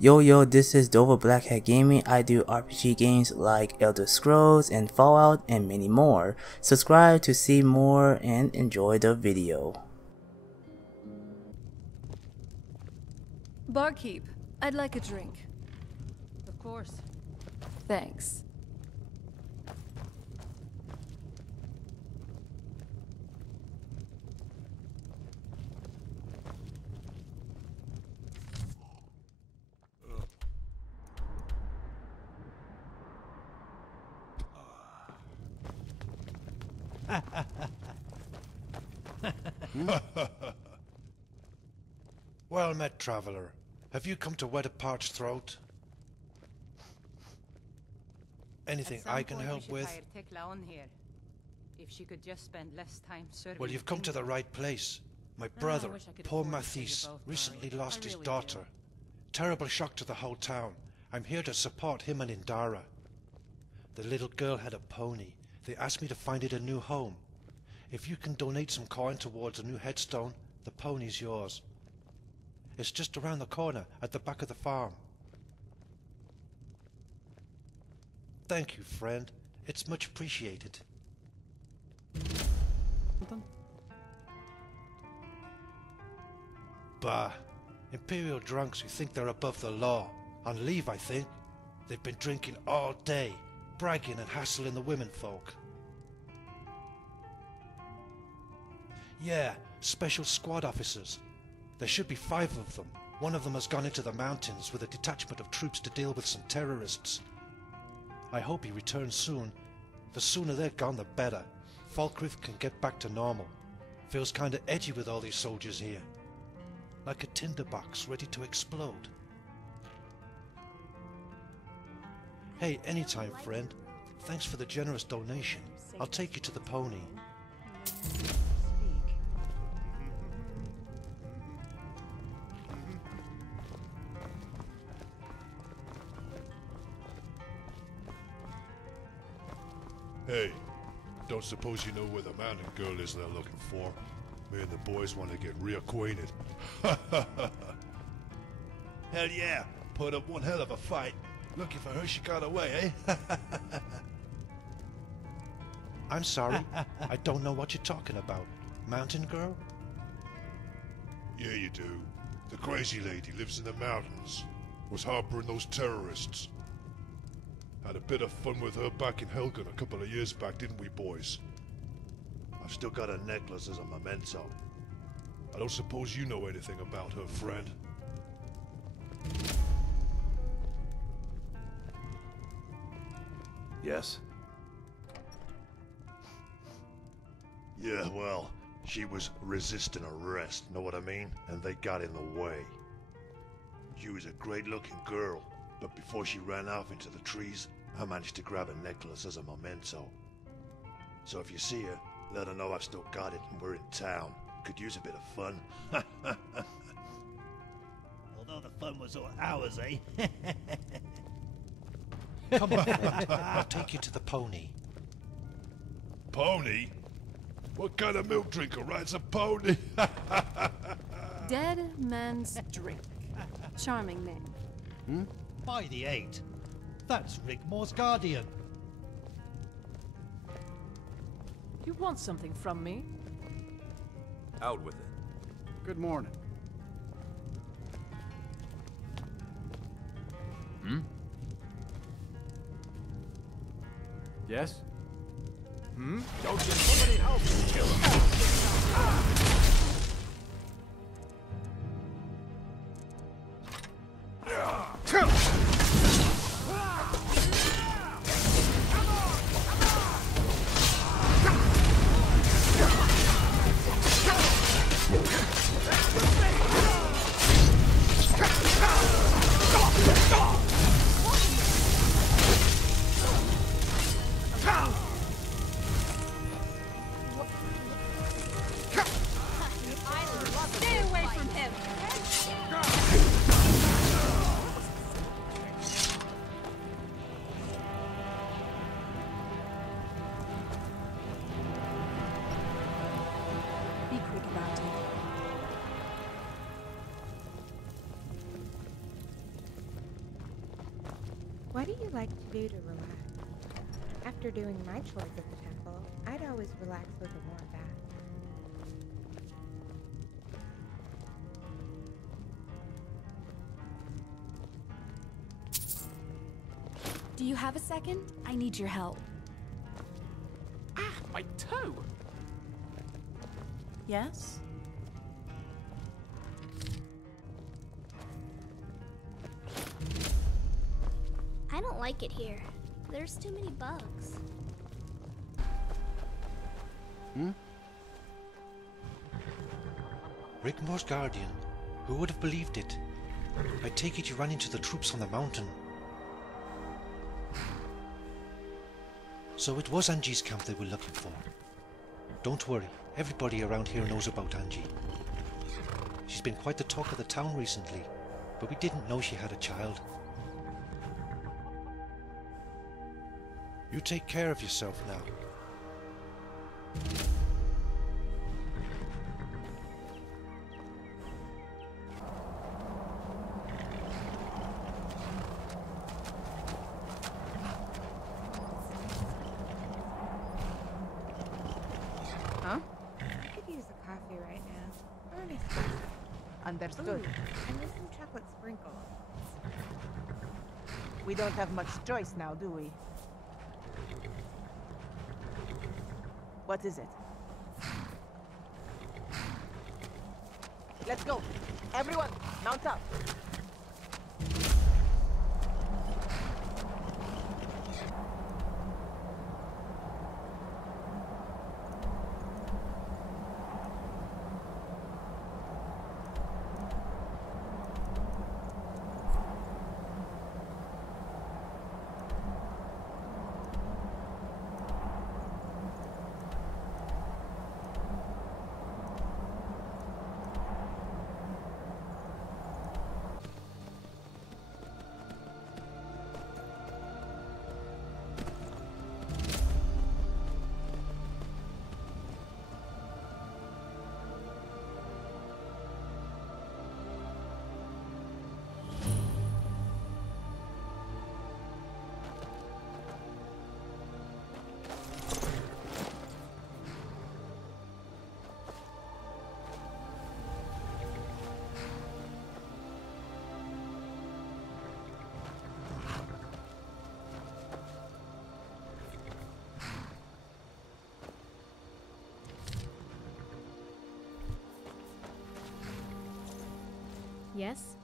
Yo, this is Dova Blackhat Gaming. I do RPG games like Elder Scrolls and Fallout and many more. Subscribe to see more and enjoy the video. Barkeep, I'd like a drink. Of course. Thanks. Well met, traveler. Have you come to wet a parched throat? Anything I can help with? On here. If she could just spend less time serving. Well, you've come to the right place. My brother, poor Mathis, recently lost his daughter. Terrible shock to the whole town. I'm here to support him and Indara. The little girl had a pony. They asked me to find it a new home. If you can donate some coin towards a new headstone, the pony's yours. It's just around the corner, at the back of the farm. Thank you, friend. It's much appreciated. Bah. Imperial drunks who think they're above the law. On leave, I think. They've been drinking all day, bragging and hassling the womenfolk. Yeah, special squad officers. There should be 5 of them. One of them has gone into the mountains with a detachment of troops to deal with some terrorists. I hope he returns soon. The sooner they're gone, the better. Falkreath can get back to normal. Feels kinda edgy with all these soldiers here. Like a tinderbox ready to explode. Hey, anytime, friend. Thanks for the generous donation. I'll take you to the pony. Hey, don't suppose you know where the mountain girl is they're looking for? Me and the boys want to get reacquainted. Hell yeah, put up one hell of a fight. Lucky for her she got away, eh? I'm sorry, I don't know what you're talking about. Mountain girl? Yeah, you do. The crazy lady lives in the mountains. Was harboring those terrorists. Had a bit of fun with her back in Helgen a couple of years back, didn't we, boys? I've still got a necklace as a memento. I don't suppose you know anything about her, friend? Yes. Yeah, well, she was resisting arrest, know what I mean? And they got in the way. She was a great-looking girl, but before she ran off into the trees, I managed to grab a necklace as a memento. So if you see her, let her know I've still got it and we're in town. Could use a bit of fun. Although the fun was all ours, eh? Come on, friend. I'll take you to the pony. Pony? What kind of milk drinker rides a pony? Dead man's drink. Charming name. By the 8. That's Rigmor's guardian. You want something from me? Out with it. Good morning. Yes? Don't get somebody help you kill him. What do you like to do to relax? After doing my chores at the temple, I'd always relax with a warm bath. Do you have a second? I need your help. Ah, my toe! Yes? I don't like it here. There's too many bugs. Rigmor's guardian. Who would have believed it? I take it you ran into the troops on the mountain. So it was Angie's camp they were looking for. Don't worry, everybody around here knows about Angie. She's been quite the talk of the town recently, but we didn't know she had a child. You take care of yourself now. Huh? I could use a coffee right now. Honestly. Understood. Ooh, and with some chocolate sprinkles. We don't have much choice now, do we? What is it? Let's go! Everyone, mount up! Yes?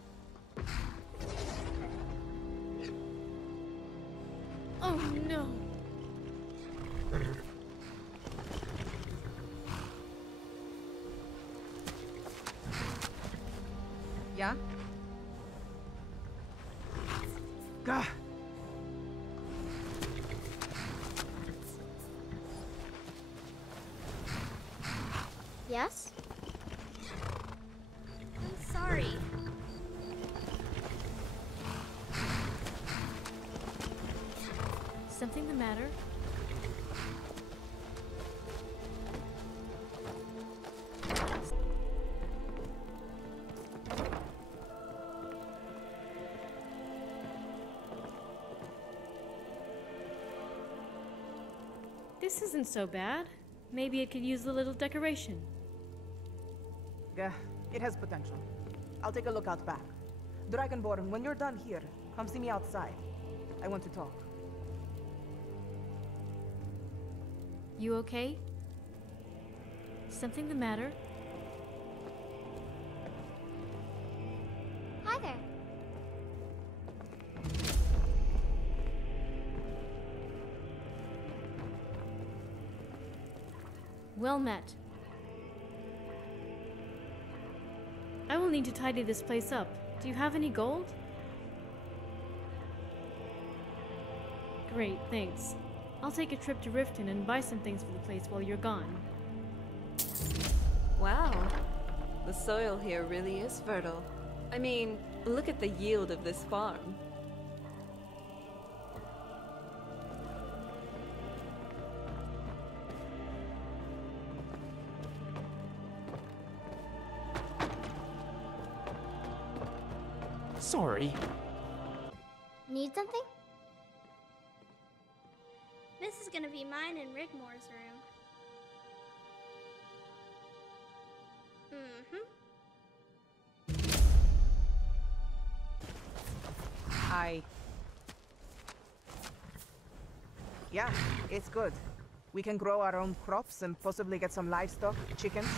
Oh no! Yeah? Gah! Yes? I'm sorry. Something the matter? This isn't so bad. Maybe it could use a little decoration. Gah, it has potential. I'll take a look out back. Dragonborn, when you're done here, come see me outside. I want to talk. You okay? Something the matter? Hi there. Well met. I will need to tidy this place up. Do you have any gold? Great, thanks. I'll take a trip to Riften and buy some things for the place while you're gone. Wow. The soil here really is fertile. I mean, look at the yield of this farm. Sorry. Need something? This is gonna be mine and Rigmor's room. Yeah, it's good. We can grow our own crops and possibly get some livestock, chickens.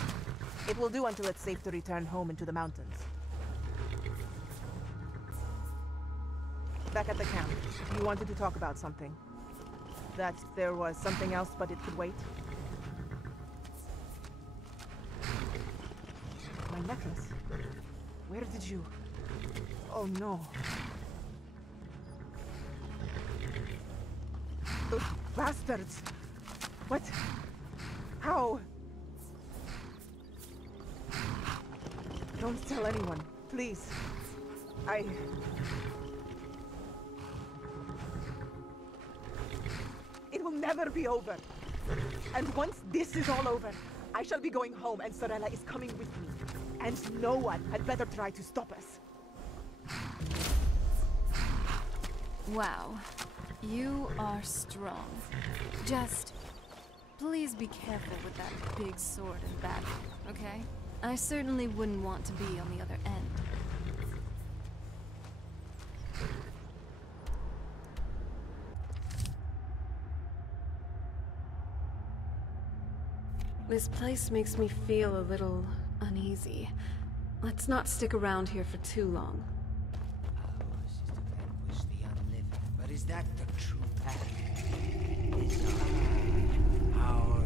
It will do until it's safe to return home into the mountains. Back at the camp, you wanted to talk about something. That there was something else, but it could wait. My necklace. Where did you... Oh no. Those bastards! What? How? Don't tell anyone, please. It will never be over. And once this is all over, I shall be going home and Sorella is coming with me. And no one had better try to stop us. Wow. You are strong. Just please be careful with that big sword in battle, okay? I certainly wouldn't want to be on the other end. This place makes me feel a little uneasy. Let's not stick around here for too long. Ours is to vanquish the unliving, but is that the true path? Is our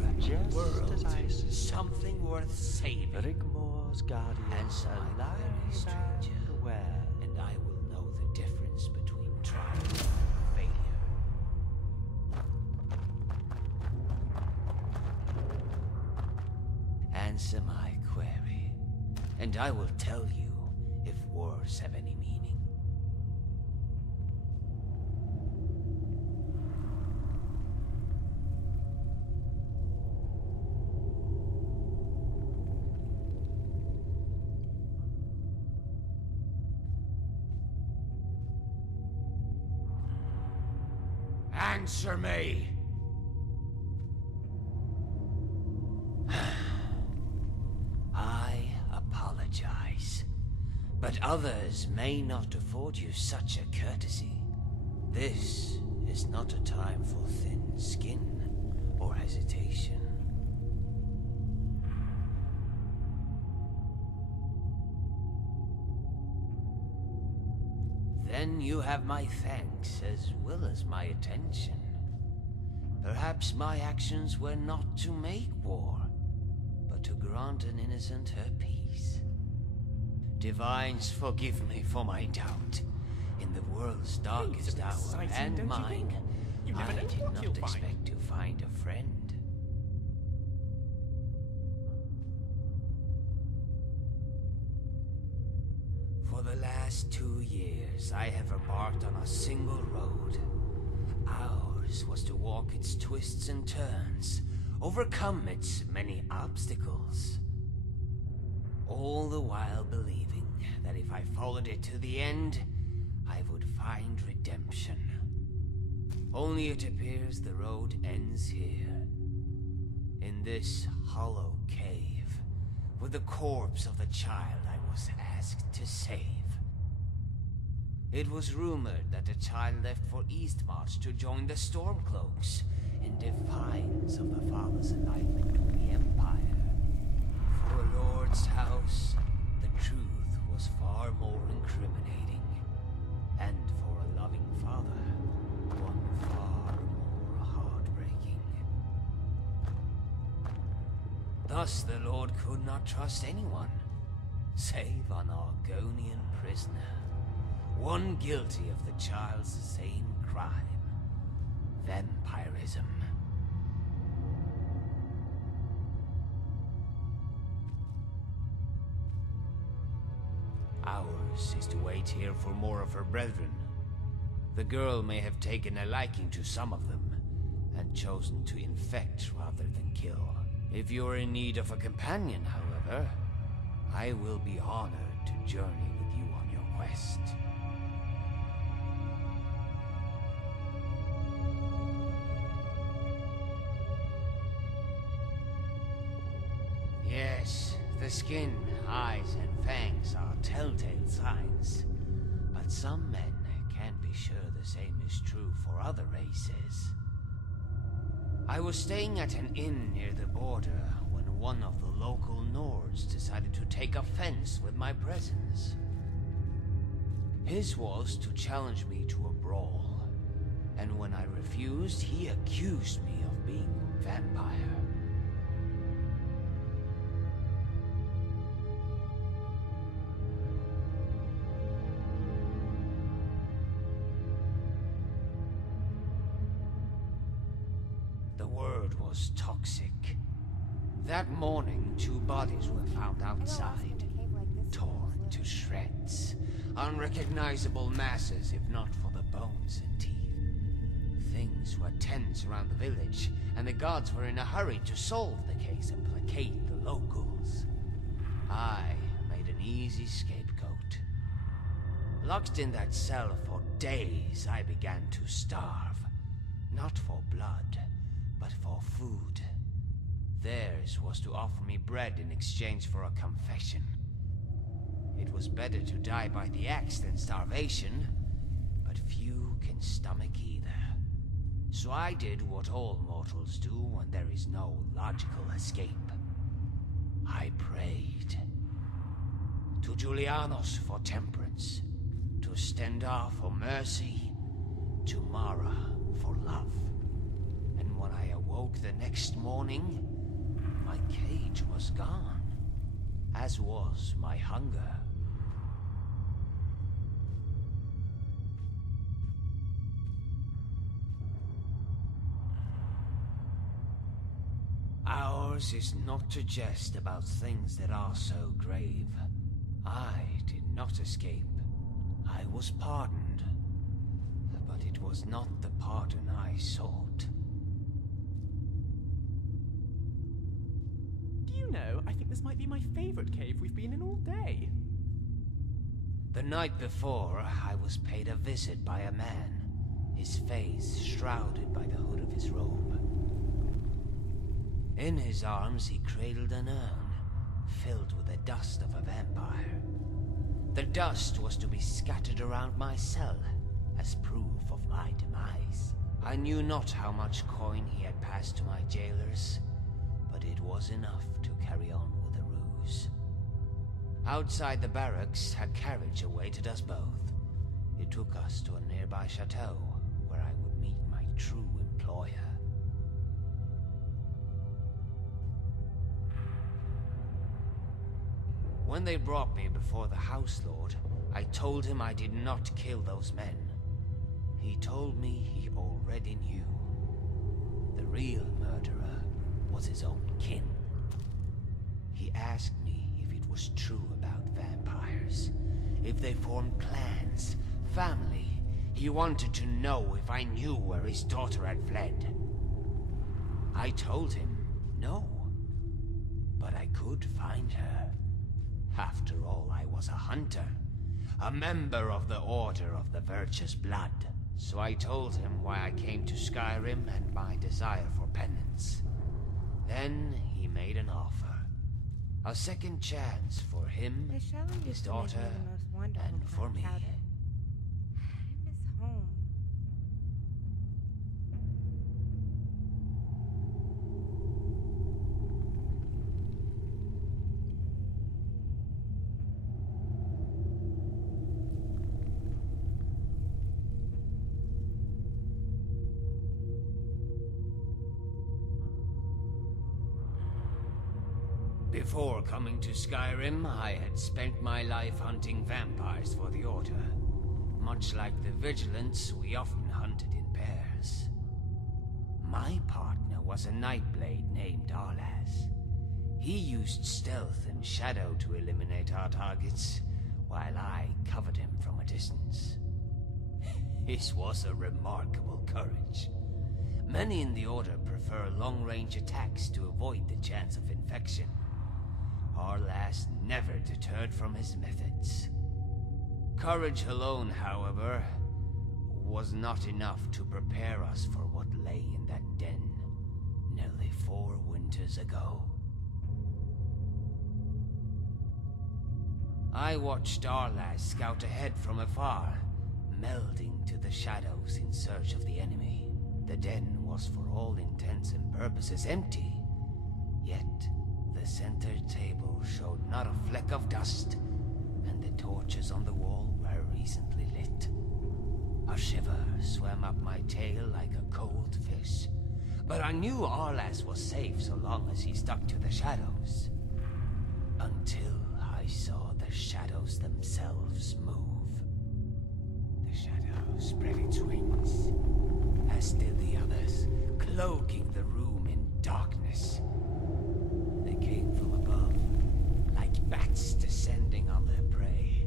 world something worth saving? Rigmor's guardian, and so lie, stranger, and I will know the difference between triumph and failure. Answer my query, and I will tell you if wars have any meaning. Answer me! I apologize, but others may not afford you such a courtesy. This is not a time for thin skin or hesitation. Then you have my thanks as well as my attention. Perhaps my actions were not to make war, but to grant an innocent her peace. Divines, forgive me for my doubt. In the world's darkest hour and mine, I did not expect to find a friend. For the last 2 years, I have embarked on a single road. Ours was to walk its twists and turns, overcome its many obstacles. All the while believing that if I followed it to the end, I would find redemption. Only it appears the road ends here, in this hollow cave, with the corpse of the child I was asked to save. It was rumored that the child left for Eastmarch to join the Stormcloaks, in defiance of the father's alignment with the Empire. For a lord's house, the truth was far more incriminating, and for a loving father, one far more heartbreaking. Thus the Lord could not trust anyone, save an Argonian prisoner, one guilty of the child's same crime, vampirism. Ours is to wait here for more of her brethren. The girl may have taken a liking to some of them, and chosen to infect rather than kill. If you're in need of a companion, however, I will be honored to journey with you on your quest. Yes, the skin, eyes, and fangs are telltale signs. But some men can't be sure the same is true for other races. I was staying at an inn near the border when one of the local Nords decided to take offense with my presence. His was to challenge me to a brawl, and when I refused, he accused me of being a vampire. The word was toxic. That morning, 2 bodies were found outside, torn to shreds. Unrecognizable masses, if not for the bones and teeth. Things were tense around the village, and the guards were in a hurry to solve the case and placate the locals. I made an easy scapegoat. Locked in that cell for days, I began to starve. Not for blood, but for food. Theirs was to offer me bread in exchange for a confession. It was better to die by the axe than starvation, but few can stomach either. So I did what all mortals do when there is no logical escape. I prayed. To Julianos for temperance, to Stendar for mercy, to Mara for love. And when I awoke the next morning, my cage was gone, as was my hunger. Ours is not to jest about things that are so grave. I did not escape. I was pardoned. But it was not the pardon I sought. Do you know, I think this might be my favorite cave we've been in all day. The night before, I was paid a visit by a man, his face shrouded by the hood of his robe. In his arms, he cradled an urn, filled with the dust of a vampire. The dust was to be scattered around my cell, as proof of my demise. I knew not how much coin he had passed to my jailers, but it was enough to carry on with the ruse. Outside the barracks, a carriage awaited us both. It took us to a nearby chateau, where I would meet my true employer. When they brought me before the House Lord, I told him I did not kill those men. He told me he already knew. The real murderer was his own kin. He asked me if it was true about vampires, if they formed clans, family. He wanted to know if I knew where his daughter had fled. I told him no, but I could find her. After all, I was a hunter, a member of the Order of the Virtuous Blood. So I told him why I came to Skyrim and my desire for penance. Then he made an offer. A second chance for him, his daughter, and for me. I miss home. Before coming to Skyrim, I had spent my life hunting vampires for the Order. Much like the Vigilants, we often hunted in pairs. My partner was a Nightblade named Arlas. He used stealth and shadow to eliminate our targets, while I covered him from a distance. His was a remarkable courage. Many in the Order prefer long-range attacks to avoid the chance of infection. Arlas never deterred from his methods. Courage alone, however, was not enough to prepare us for what lay in that den nearly 4 winters ago. I watched Arlas scout ahead from afar, melding to the shadows in search of the enemy. The den was for all intents and purposes empty, yet the center table showed not a fleck of dust, and the torches on the wall were recently lit. A shiver swam up my tail like a cold fish, but I knew Arlas was safe so long as he stuck to the shadows. Until I saw the shadows themselves move. The shadow spread its wings, as did the others, cloaking the room in darkness. They came from above, like bats descending on their prey.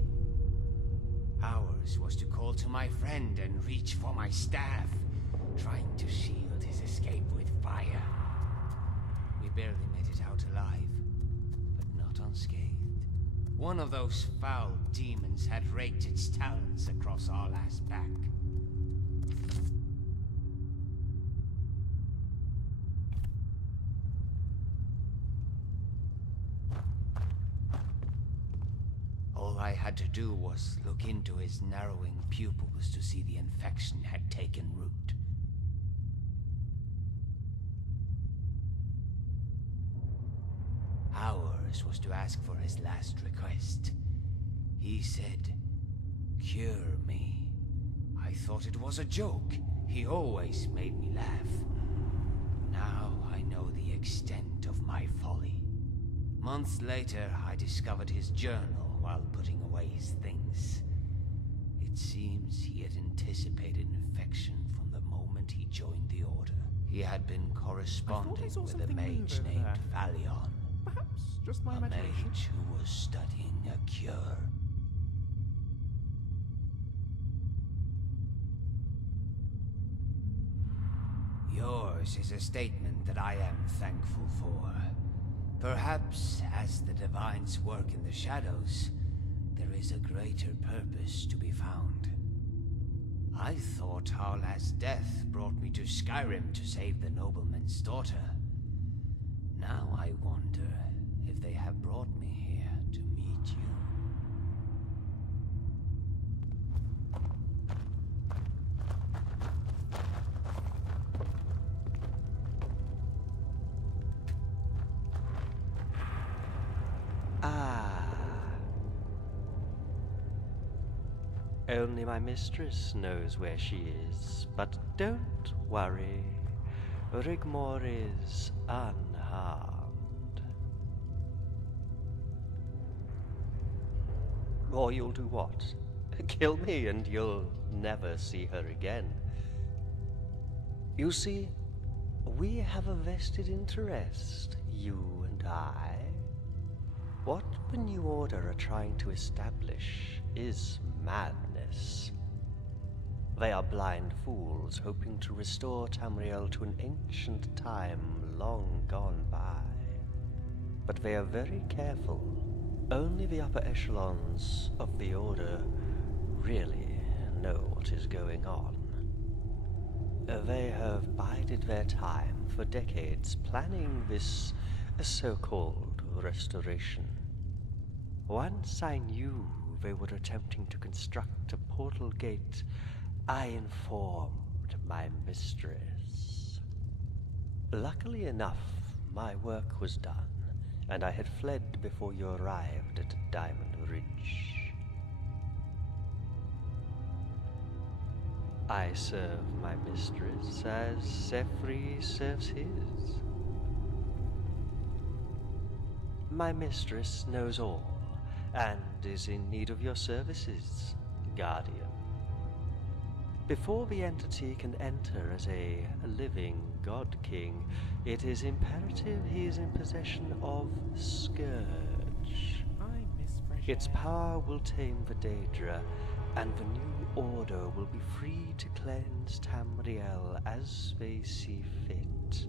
Ours was to call to my friend and reach for my staff, trying to shield his escape with fire. We barely made it out alive, but not unscathed. One of those foul demons had raked its talons across Arlas' back. All I had to do was look into his narrowing pupils to see the infection had taken root. Ours was to ask for his last request. He said, "Cure me." I thought it was a joke. He always made me laugh. Now I know the extent of my folly. Months later, I discovered his journal while putting away his things. It seems he had anticipated infection from the moment he joined the Order. He had been corresponding with a mage named Valion. Perhaps just my a imagination. mage who was studying a cure. Yours is a statement that I am thankful for. Perhaps, as the Divines work in the shadows, there is a greater purpose to be found. I thought Harla's death brought me to Skyrim to save the nobleman's daughter. Now I wonder if they have brought me here to meet you. Only my mistress knows where she is, but don't worry. Rigmor is unharmed. Or you'll do what? Kill me and you'll never see her again. You see, we have a vested interest, you and I. What the New Order are trying to establish is madness. They are blind fools hoping to restore Tamriel to an ancient time long gone by. But they are very careful. Only the upper echelons of the Order really know what is going on. They have bided their time for decades planning this so-called restoration. Once I knew they were attempting to construct a portal gate, I informed my mistress. Luckily enough, my work was done, and I had fled before you arrived at Diamond Ridge. I serve my mistress as Sefri serves his. My mistress knows all, and is in need of your services, Guardian. Before the entity can enter as a living God King, it is imperative he is in possession of Scourge. Its power will tame the Daedra, and the New Order will be free to cleanse Tamriel as they see fit.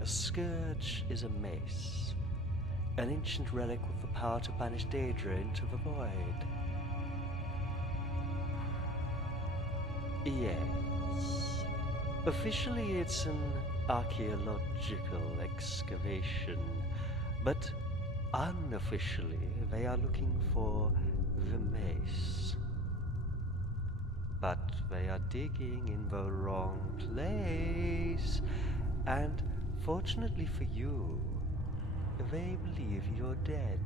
A Scourge is a mace, an ancient relic with the power to banish Daedra into the void. Yes. Officially it's an archaeological excavation, but Unofficially, they are looking for the mace. But they are digging in the wrong place. And fortunately for you, they believe you're dead.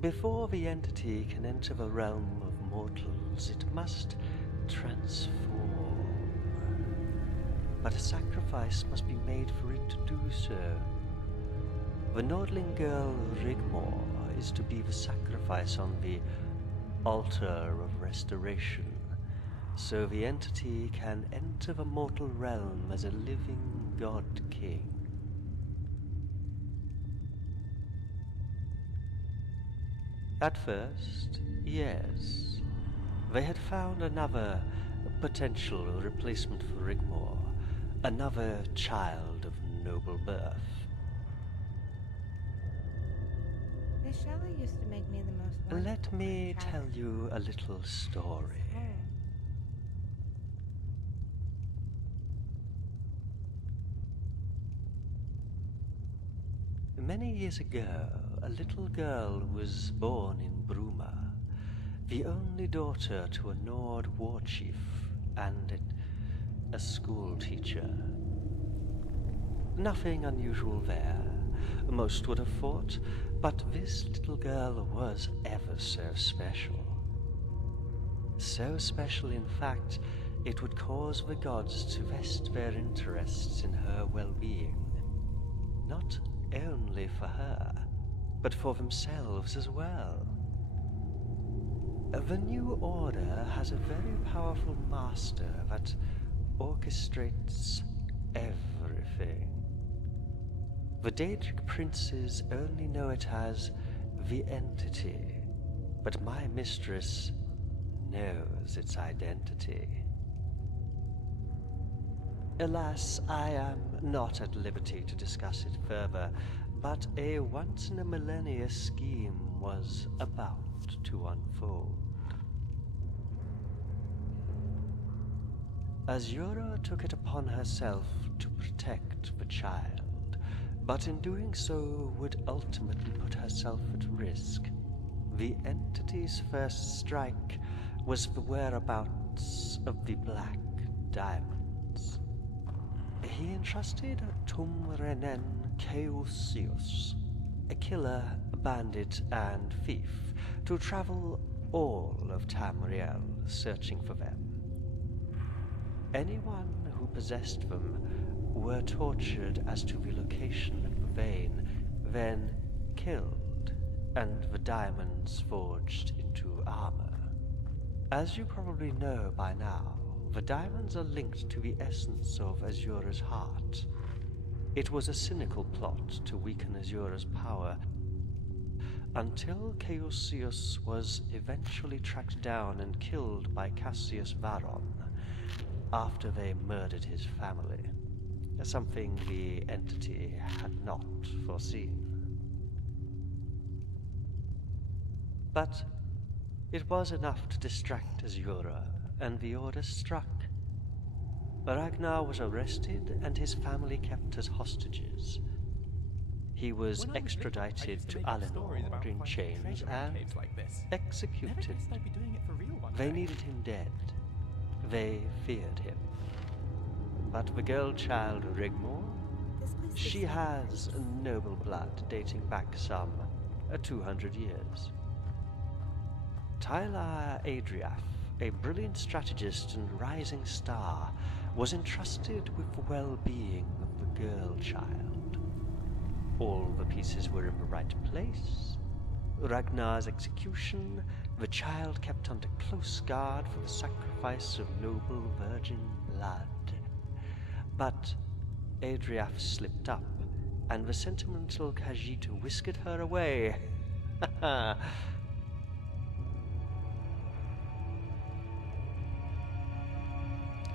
Before the entity can enter the realm of mortals, it must transform. But a sacrifice must be made for it to do so. The Nordling girl Rigmor is to be the sacrifice on the altar of restoration, so the entity can enter the mortal realm as a living god king. At first, yes, they had found another potential replacement for Rigmor, another child of noble birth. Shelley used to make me the most wonderful Let me child. tell you a little story. Many years ago, a little girl was born in Bruma, the only daughter to a Nord war chief and a school teacher. Nothing unusual there, most would have thought, but this little girl was ever so special. So special, in fact, it would cause the gods to vest their interests in her well-being. Not only for her, but for themselves as well. The new order has a very powerful master that orchestrates everything. The Daedric princes only know it as the entity, but my mistress knows its identity. Alas, I am not at liberty to discuss it further, but a once-in-a-millennia scheme was about to unfold. Azura took it upon herself to protect the child, but in doing so would ultimately put herself at risk. The entity's first strike was the whereabouts of the Black Diamonds. He entrusted Tumrenen Keusius, a killer, bandit, and thief, to travel all of Tamriel searching for them. Anyone who possessed them were tortured as to the location of the vein, then killed, and the diamonds forged into armor. As you probably know by now, the diamonds are linked to the essence of Azura's heart. It was a cynical plot to weaken Azura's power, until Keusius was eventually tracked down and killed by Cassius Varon, after they murdered his family, something the entity had not foreseen. But it was enough to distract Azura, and the order struck. Ragnar was arrested and his family kept as hostages. He was extradited to Alinor in chains and executed. They needed him dead. They feared him. But the girl child Rigmor, she has noble blood dating back some 200 years. Tyler Adriath, a brilliant strategist and rising star, was entrusted with the well-being of the girl child. All the pieces were in the right place. Ragnar's execution, the child kept under close guard for the sacrifice of noble virgin blood. But Adriath slipped up, and the sentimental Khajiit whisked her away.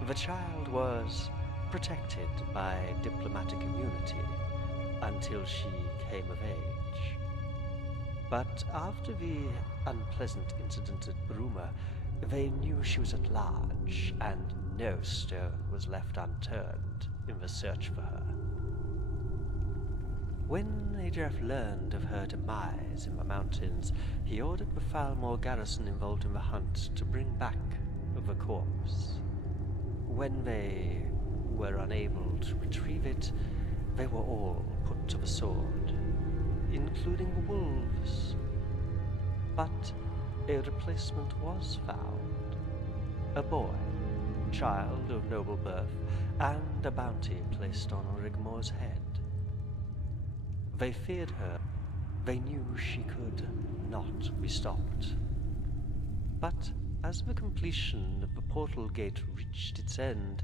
The child was protected by diplomatic immunity until she came of age. But after the unpleasant incident at Bruma, they knew she was at large, and no stone was left unturned in the search for her. When Adriaf learned of her demise in the mountains, he ordered the Falmore garrison involved in the hunt to bring back the corpse. When they were unable to retrieve it, they were all put to the sword, including the wolves. But a replacement was found. A boy, child of noble birth, and a bounty placed on Rigmor's head. They feared her. They knew she could not be stopped. But as the completion of the portal gate reached its end,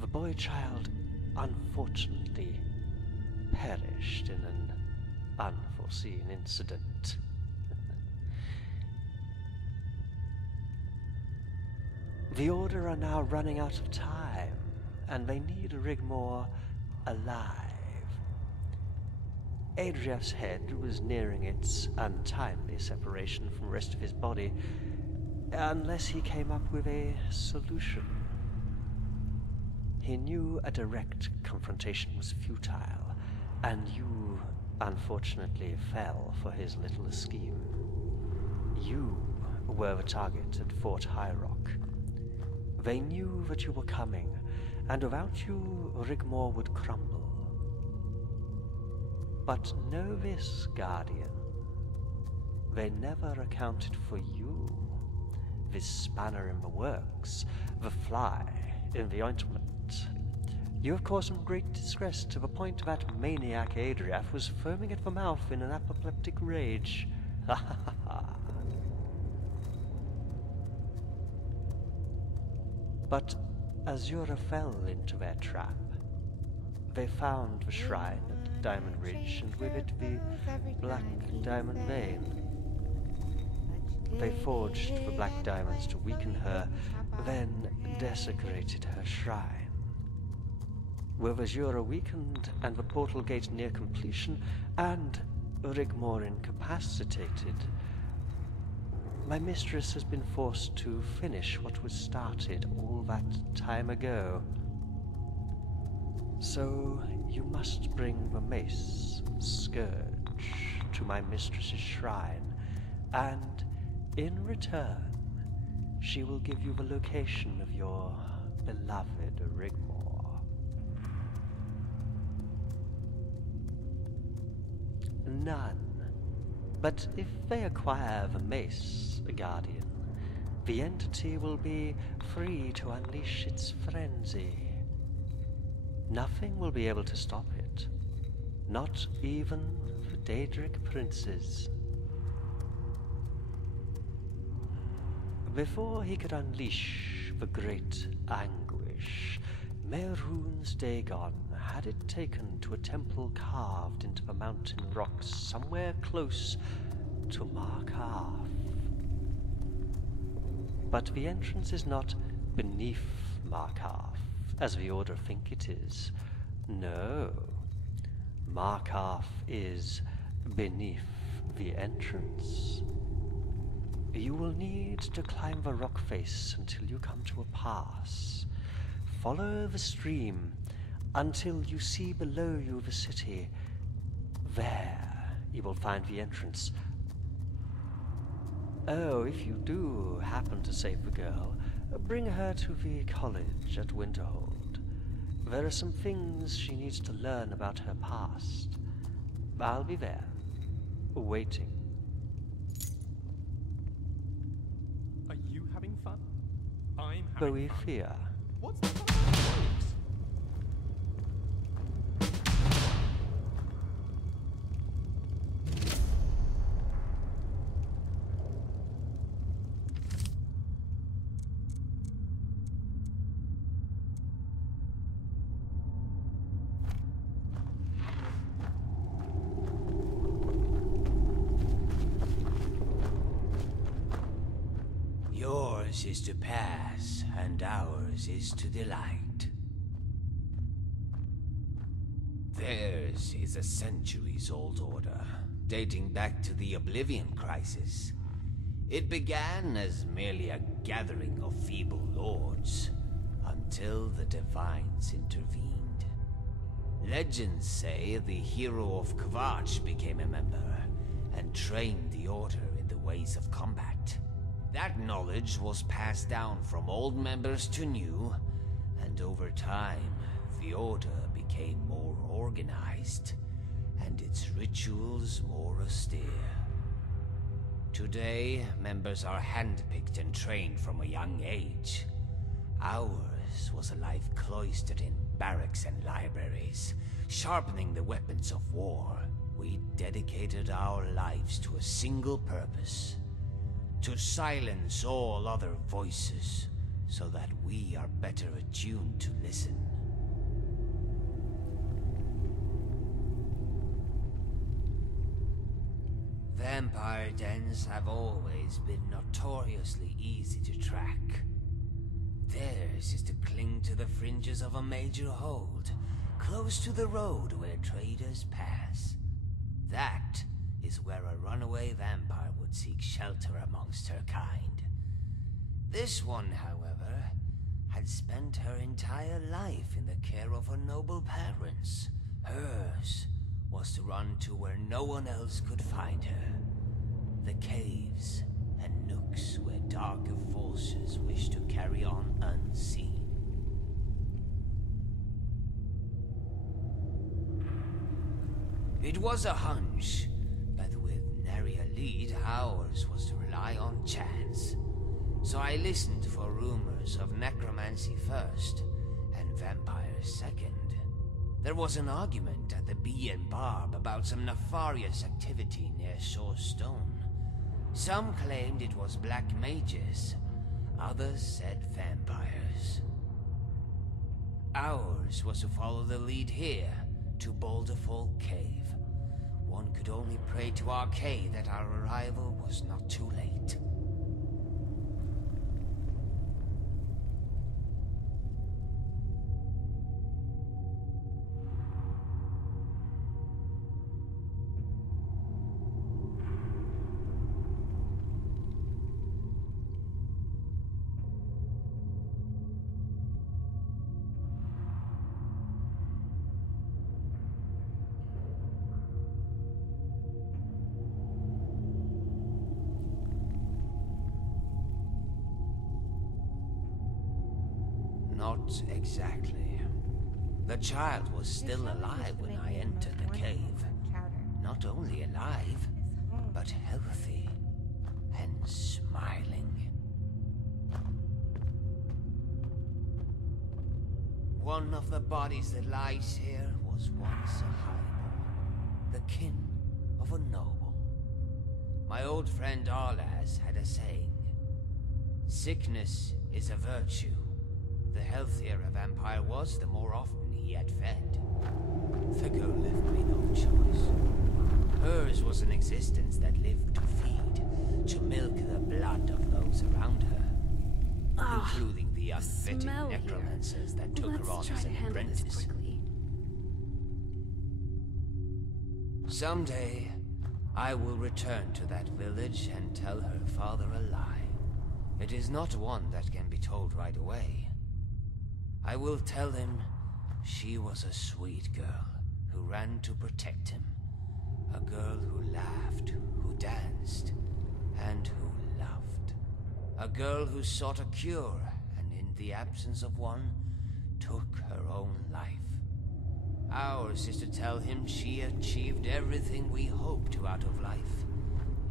the boy-child unfortunately perished in an unforeseen incident. The Order are now running out of time, and they need Rigmor alive. Adriaf's head was nearing its untimely separation from the rest of his body, unless he came up with a solution. He knew a direct confrontation was futile, and you, unfortunately, fell for his little scheme. You were the target at Fort High Rock. They knew that you were coming, and without you, Rigmor would crumble. But know this, Guardian. They never accounted for you. This spanner in the works, the fly in the ointment. You have caused some great distress to the point that maniac Adriaf was foaming at the mouth in an apoplectic rage. Ha ha ha ha. But Azura fell into their trap. They found the shrine at Diamond Ridge, and with it the Black Diamond Vein. They forged the black diamonds to weaken her, then desecrated her shrine. With Azura weakened and the portal gate near completion, and Rigmor incapacitated, my mistress has been forced to finish what was started all that time ago. So you must bring the mace, Scourge, to my mistress's shrine, and in return, she will give you the location of your beloved Rigmor. None. But if they acquire the mace, Guardian, the entity will be free to unleash its frenzy. Nothing will be able to stop it. Not even the Daedric princes. Before he could unleash the great anguish, Mehrunes Dagon had it taken to a temple carved into the mountain rocks somewhere close to Markarth. But the entrance is not beneath Markarth, as the Order think it is. No. Markarth is beneath the entrance. You will need to climb the rock face until you come to a pass. Follow the stream until you see below you the city. There you will find the entrance. Oh, if you do happen to save the girl, bring her to the college at Winterhold. There are some things she needs to learn about her past. I'll be there, waiting. Are you having fun? I'm having fun. Boethia. What's the fun of jokes? Yours is to pass, and ours is to delight. Theirs is a centuries-old order, dating back to the Oblivion Crisis. It began as merely a gathering of feeble lords, until the Divines intervened. Legends say the hero of Kvatch became a member and trained the Order in the ways of combat. That knowledge was passed down from old members to new, and over time, the Order became more organized, and its rituals more austere. Today, members are handpicked and trained from a young age. Ours was a life cloistered in barracks and libraries, sharpening the weapons of war. We dedicated our lives to a single purpose: to silence all other voices, so that we are better attuned to listen. Vampire dens have always been notoriously easy to track. Theirs is to cling to the fringes of a major hold, close to the road where traders pass. That is where a runaway vampire would seek shelter amongst her kind. This one, however, had spent her entire life in the care of her noble parents. Hers was to run to where no one else could find her. The caves and nooks where darker forces wish to carry on unseen. It was a hunch, but with nary a lead, ours was to rely on chance. So I listened for rumors of necromancy first, and vampires second. There was an argument at the Bee and Barb about some nefarious activity near Shore Stone. Some claimed it was black mages, others said vampires. Ours was to follow the lead here, to Boulderfall Cave. One could only pray to Arcade that our arrival was not too late. Not exactly. The child was still alive when I entered the cave. Not only alive, but healthy and smiling. One of the bodies that lies here was once a highborn, the kin of a noble. My old friend Arlas had a saying: sickness is a virtue. The healthier a vampire was, the more often he had fed. The girl left me no choice. Hers was an existence that lived to feed, to milk the blood of those around her, including the unfitting necromancers that took her on as an apprentice. Someday, I will return to that village and tell her father a lie. It is not one that can be told right away. I will tell him she was a sweet girl who ran to protect him. A girl who laughed, who danced, and who loved. A girl who sought a cure, and in the absence of one, took her own life. Ours is to tell him she achieved everything we hope to out of life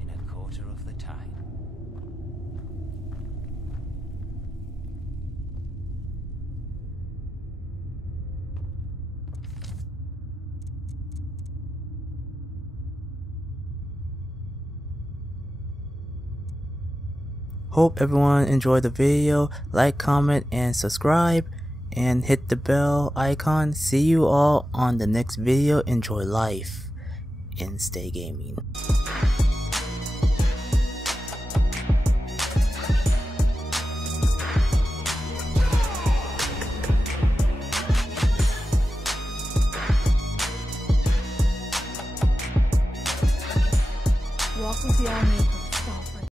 in a quarter of the time. Hope everyone enjoyed the video. Like, comment, and subscribe, and hit the bell icon. See you all on the next video. Enjoy life and stay gaming. Walk with the All-Maker.